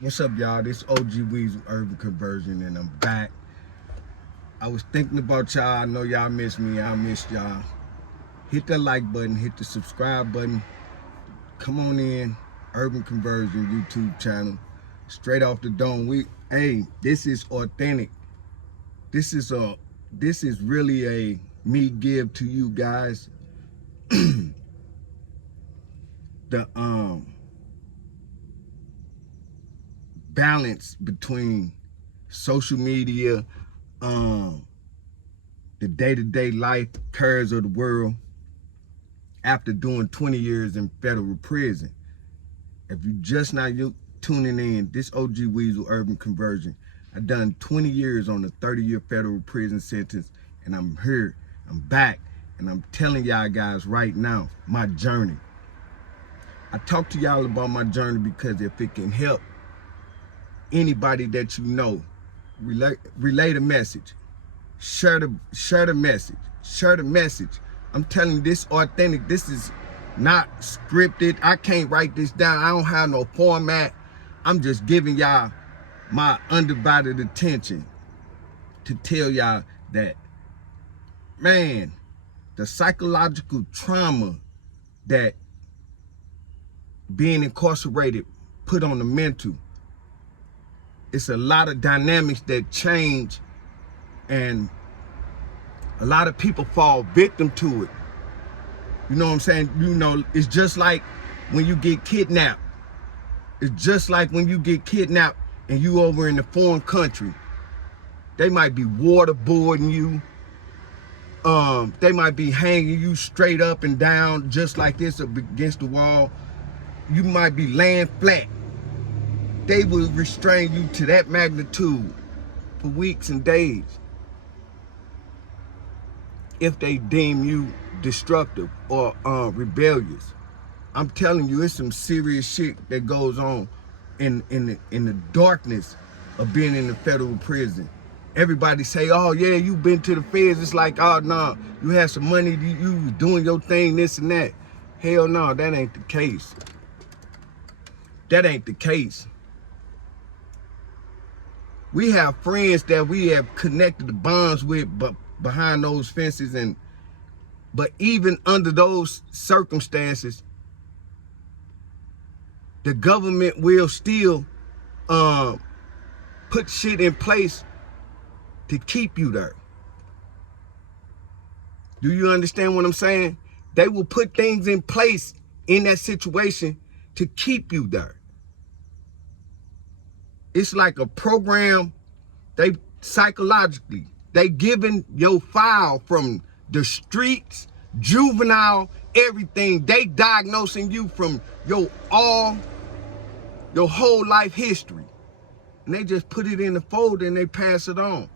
What's up, y'all? This OG Weasel Urban Conversion, and I'm back. I was thinking about y'all. I know y'all miss me. I missed y'all. Hit the like button, hit the subscribe button. Come on in, Urban Conversion YouTube channel. Straight off the dome. Hey, this is authentic. This is really a me give to you guys. The balance between social media, the day-to-day life cares of the world after doing 20 years in federal prison. If you just now tuning in, this OG Weasel Urban Conversion, I done 20 years on a 30-year federal prison sentence, and I'm here, I'm back, and I'm telling y'all guys right now, my journey. I talk to y'all about my journey because if it can help anybody that you know, relay the message. Share the message. Share the message. I'm telling you, this authentic. This is not scripted. I can't write this down. I don't have no format. I'm just giving y'all my undivided attention to tell y'all that, man, the psychological trauma that being incarcerated put on the mental, it's a lot of dynamics that change, and a lot of people fall victim to it. You know what I'm saying? You know, it's just like when you get kidnapped. It's just like when you get kidnapped and you over in a foreign country. They might be waterboarding you. They might be hanging you straight up and down just like this against the wall. You might be laying flat. They will restrain you to that magnitude for weeks and days if they deem you destructive or rebellious. I'm telling you, it's some serious shit that goes on in the darkness of being in the federal prison. Everybody say, oh yeah, you been to the feds. It's like, oh no, you had some money, you was doing your thing, this and that. Hell no, that ain't the case. That ain't the case. We have friends that we have connected the bonds with, but behind those fences, but even under those circumstances, the government will still put shit in place to keep you there. Do you understand what I'm saying? They will put things in place in that situation to keep you there. It's like a program. They psychologically, they giving your file from the streets, juvenile, everything. They diagnosing you from your whole life history. And they just put it in the folder and they pass it on.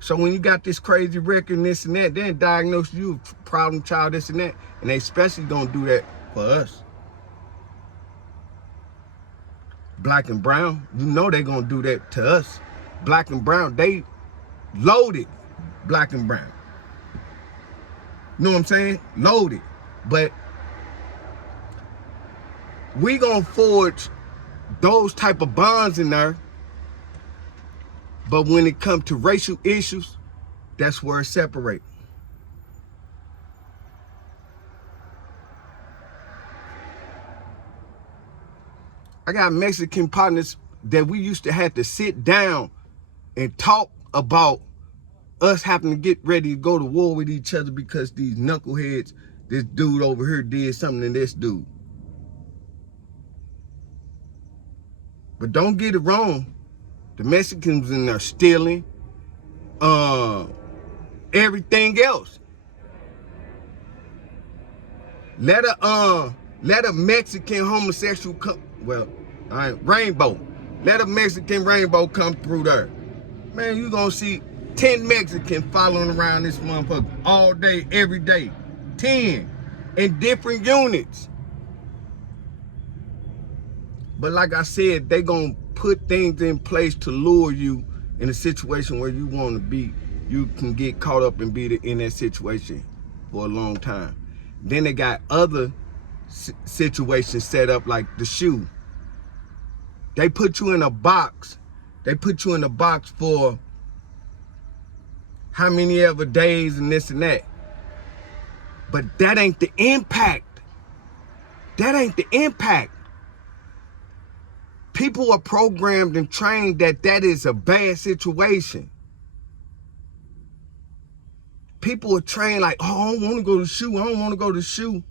So when you got this crazy record and this and that, they diagnose you a problem child, this and that. And they especially gonna do that for us. Black and brown, you know they gonna do that to us. Black and brown, they loaded black and brown. You know what I'm saying? Loaded. But we gonna forge those type of bonds in there. But when it comes to racial issues, that's where it separates. I got Mexican partners that we used to have to sit down and talk about us having to get ready to go to war with each other because these knuckleheads, this dude over here did something to this dude. But don't get it wrong. The Mexicans in there stealing, everything else. Let a Mexican homosexual come, rainbow. Let a Mexican rainbow come through there. Man, you gonna see 10 Mexicans following around this motherfucker all day, every day. 10 in different units. But like I said, they gonna put things in place to lure you in a situation where you want to be. You can get caught up and be in that situation for a long time. Then they got other situation set up like the shoe. They put you in a box. They put you in a box for how many ever days and this and that. But that ain't the impact. That ain't the impact. People are programmed and trained that that is a bad situation. People are trained like, oh, I don't want to go to the shoe. I don't want to go to the shoe.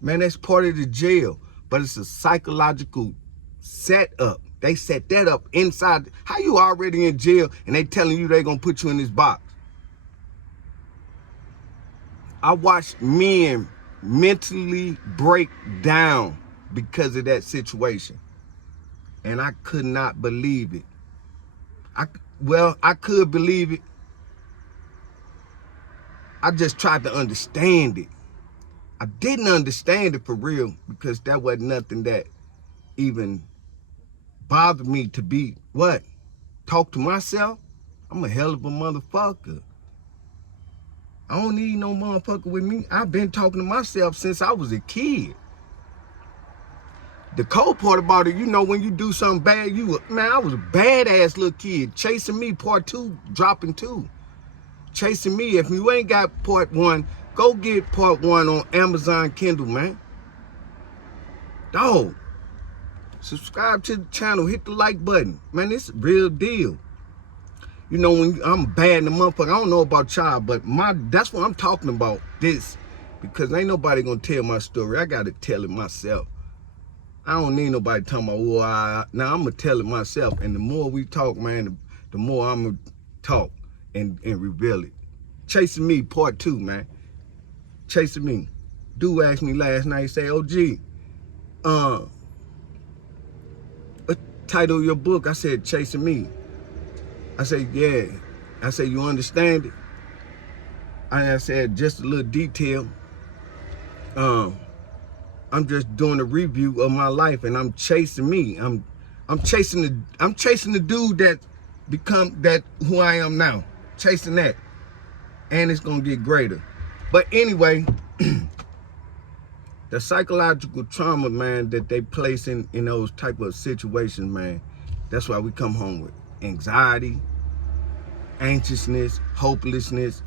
Man, that's part of the jail. But it's a psychological setup. They set that up inside. How you already in jail and they telling you they going to put you in this box? I watched men mentally break down because of that situation. And I could not believe it. I could believe it. I just tried to understand it. I didn't understand it for real because that wasn't nothing that even bothered me to be, what? Talk to myself? I'm a hell of a motherfucker. I don't need no motherfucker with me. I've been talking to myself since I was a kid. The cold part about it, you know, when you do something bad, I was a badass little kid. Chasing Me, part 2, dropping 2. Chasing Me, if you ain't got part 1, go get part 1 on Amazon Kindle, man. Dog, subscribe to the channel, hit the like button. Man, it's a real deal. You know, when I'm bad in the motherfucker, I don't know about y'all, but that's what I'm talking about, this. Because ain't nobody gonna tell my story. I gotta tell it myself. I don't need nobody talking about, well, now I'm gonna tell it myself. And the more we talk, man, the more I'm gonna talk and reveal it. Chasing Me, part 2, man. Chasing Me. Dude asked me last night, say, OG, what title of your book? I said, Chasing Me. I said, yeah. I said, you understand it? I said, just a little detail. I'm just doing a review of my life and I'm chasing me. I'm chasing the dude that become that who I am now. Chasing that. And it's gonna get greater. But anyway, the psychological trauma, man, that they place in those type of situations, man, that's why we come home with anxiety, anxiousness, hopelessness,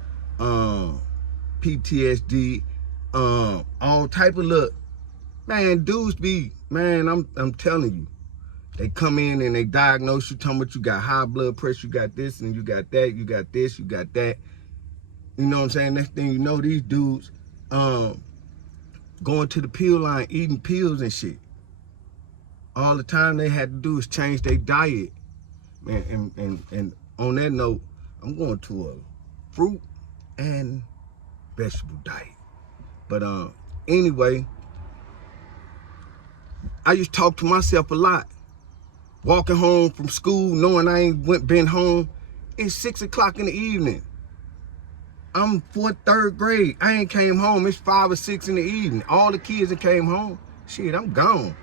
PTSD, all type of look. Man, dudes be, man, I'm telling you, they come in and they diagnose you, talking about you got high blood pressure, you got this and you got that, you got this, you got that. You know what I'm saying? Next thing you know, these dudes going to the pill line, eating pills and shit. All the time they had to do is change their diet. Man, and on that note, I'm going to a fruit and vegetable diet. But anyway, I used to talk to myself a lot. Walking home from school, knowing I ain't been home. It's 6 o'clock in the evening. I'm third grade. I ain't came home. It's 5 or 6 in the evening. All the kids that came home, shit, I'm gone.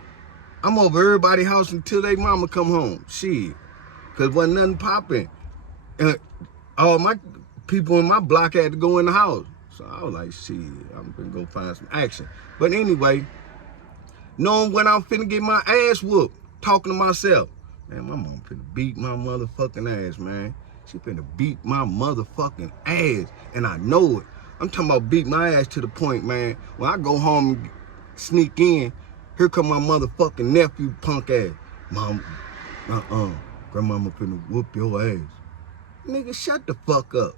I'm over everybody's house until they mama come home. Shit. Cause wasn't nothing popping. And all my people in my block had to go in the house. So I was like, shit, I'm gonna go find some action. But anyway, knowing when I'm finna get my ass whooped, talking to myself. Man, my mom finna beat my motherfucking ass, man. She finna beat my motherfucking ass. And I know it. I'm talking about beat my ass to the point, man, when I go home and sneak in, here come my motherfucking nephew, punk ass. Mom, grandmama finna whoop your ass. Nigga, shut the fuck up.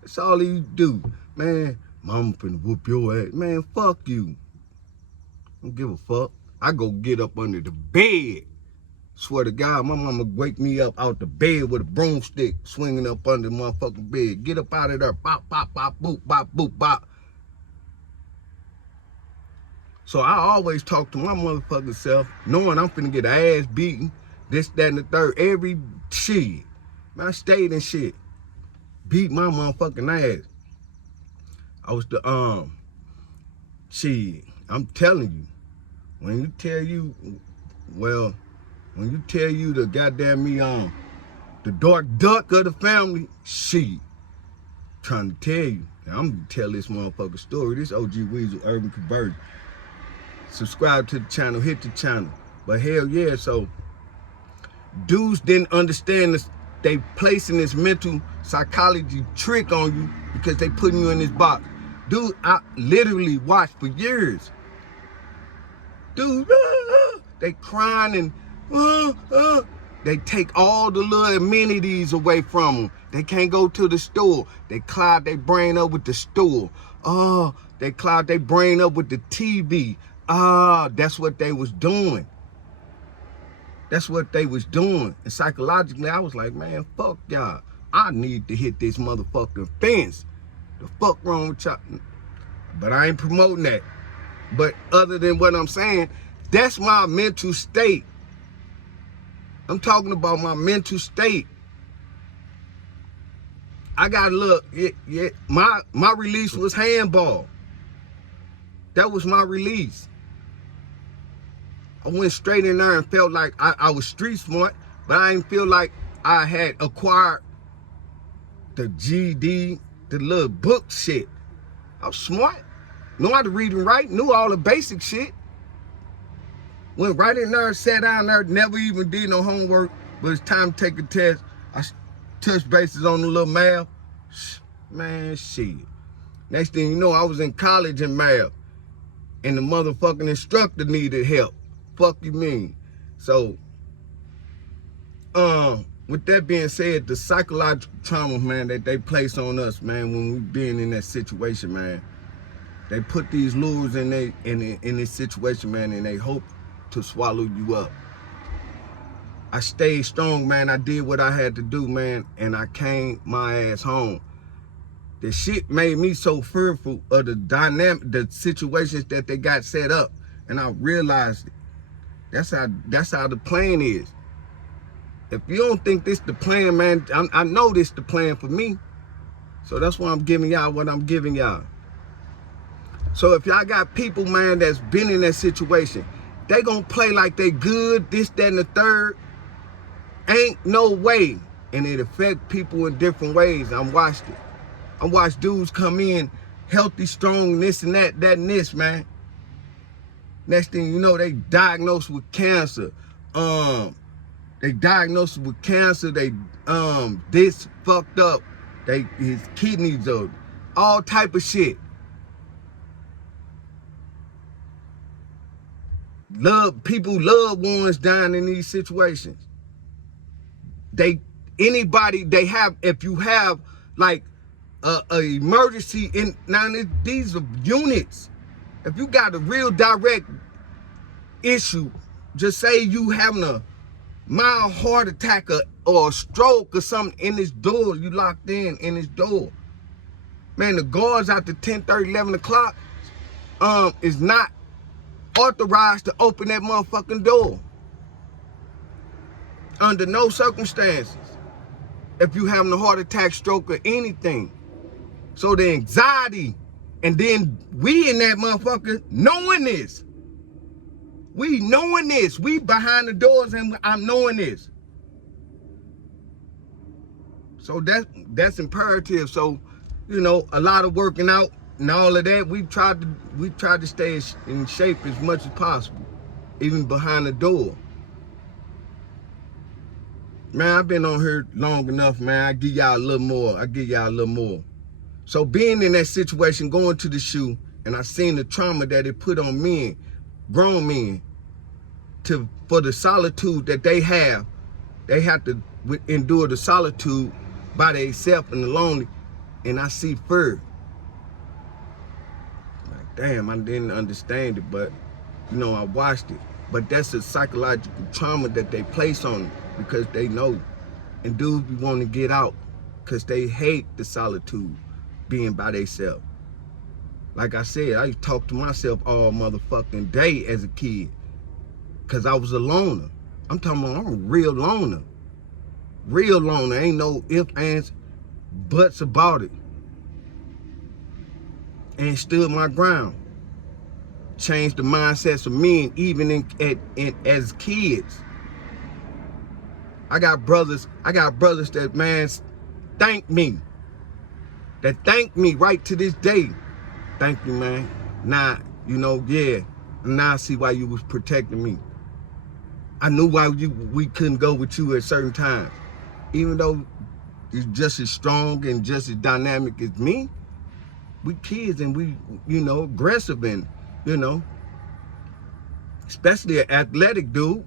That's all you do. Man, mama finna whoop your ass. Man, fuck you. Don't give a fuck. I go get up under the bed. Swear to God, my mama wake me up out the bed with a broomstick swinging up under the motherfucking bed. Get up out of there. Bop, bop, bop, boop, bop, boop, bop. So I always talk to my motherfucking self, knowing I'm finna get ass beaten, this, that, and the third, every shit. Man, I stayed in shit. Beat my motherfucking ass. I was the, shit, I'm telling you, when you tell you the goddamn me, the dark duck of the family, shit, trying to tell you. Now, I'm gonna tell this motherfucker story. This OG Weasel Urban Conversion. subscribe to the channel, hit the channel. But hell yeah, so dudes didn't understand this. They placing this mental psychology trick on you because they putting you in this box. Dude, I literally watched for years. Dude, they crying and they take all the little amenities away from them. They can't go to the store. They cloud their brain up with the store. They cloud their brain up with the TV. That's what they was doing. That's what they was doing. And psychologically, I was like, man, fuck y'all. I need to hit this motherfucking fence. The fuck wrong with y'all? But I ain't promoting that. But other than what I'm saying, that's my mental state. I'm talking about my mental state. I got to look. My release was handball. That was my release. I went straight in there and felt like I was street smart, but I didn't feel like I had acquired the GD, the little book shit. I was smart. Knew how to read and write, knew all the basic shit. Went right in there, sat down there, never even did no homework, but it's time to take a test. I touched bases on the little math. Man, shit. Next thing you know, I was in college in math, and the motherfucking instructor needed help. Fuck you mean? So, with that being said, the psychological trauma, man, that they place on us, man, when we being in that situation, man, they put these lures in this situation, man, and they hope to swallow you up. I stayed strong, man. I did what I had to do, man, and I came my ass home. The shit made me so fearful of the the situations that they got set up, and I realized it. That's how the plan is. If you don't think this the plan, man, I know this the plan for me. So that's why I'm giving y'all what I'm giving y'all. So if y'all got people, man, that's been in that situation, they gonna play like they good, this, that, and the third. Ain't no way. And it affect people in different ways. I watched it. I watched dudes come in healthy, strong, this and that and this, man. Next thing you know, they diagnosed with cancer. They diagnosed with cancer. They this fucked up. His kidneys are all type of shit. Loved ones dying in these situations. If you have like a emergency in these are units. If you got a real direct issue, just say you having a mild heart attack or a stroke or something in this door, you locked in this door. Man, the guards after 10:30, 11 o'clock is not authorized to open that motherfucking door. Under no circumstances. If you having a heart attack, stroke, or anything. So the anxiety, and then we in that motherfucker knowing this. We knowing this. We behind the doors and I'm knowing this. So that's imperative. So, you know, a lot of working out and all of that, we tried to stay in shape as much as possible, even behind the door. Man, I've been on here long enough, man. I give y'all a little more. So being in that situation, going to the shoe, and I seen the trauma that it put on men, grown men, for the solitude that they have to endure the solitude by themselves and the lonely, and I see fear. Like, damn, I didn't understand it, but, you know, I watched it. But that's a psychological trauma that they place on them because they know. And dudes be wanting to get out because they hate the solitude, being by themselves. Like I said, I talked to myself all motherfucking day as a kid because I was a loner. I'm talking about I'm a real loner. Real loner. Ain't no ifs, ands, buts about it. And stood my ground. Changed the mindsets of men even as kids. I got brothers that, man, thank me. That thank me right to this day. Thank you, man. Nah, you know, yeah. And now I see why you was protecting me. I knew why we couldn't go with you at certain times. Even though you're just as strong and just as dynamic as me, we kids and we, aggressive and, especially an athletic dude.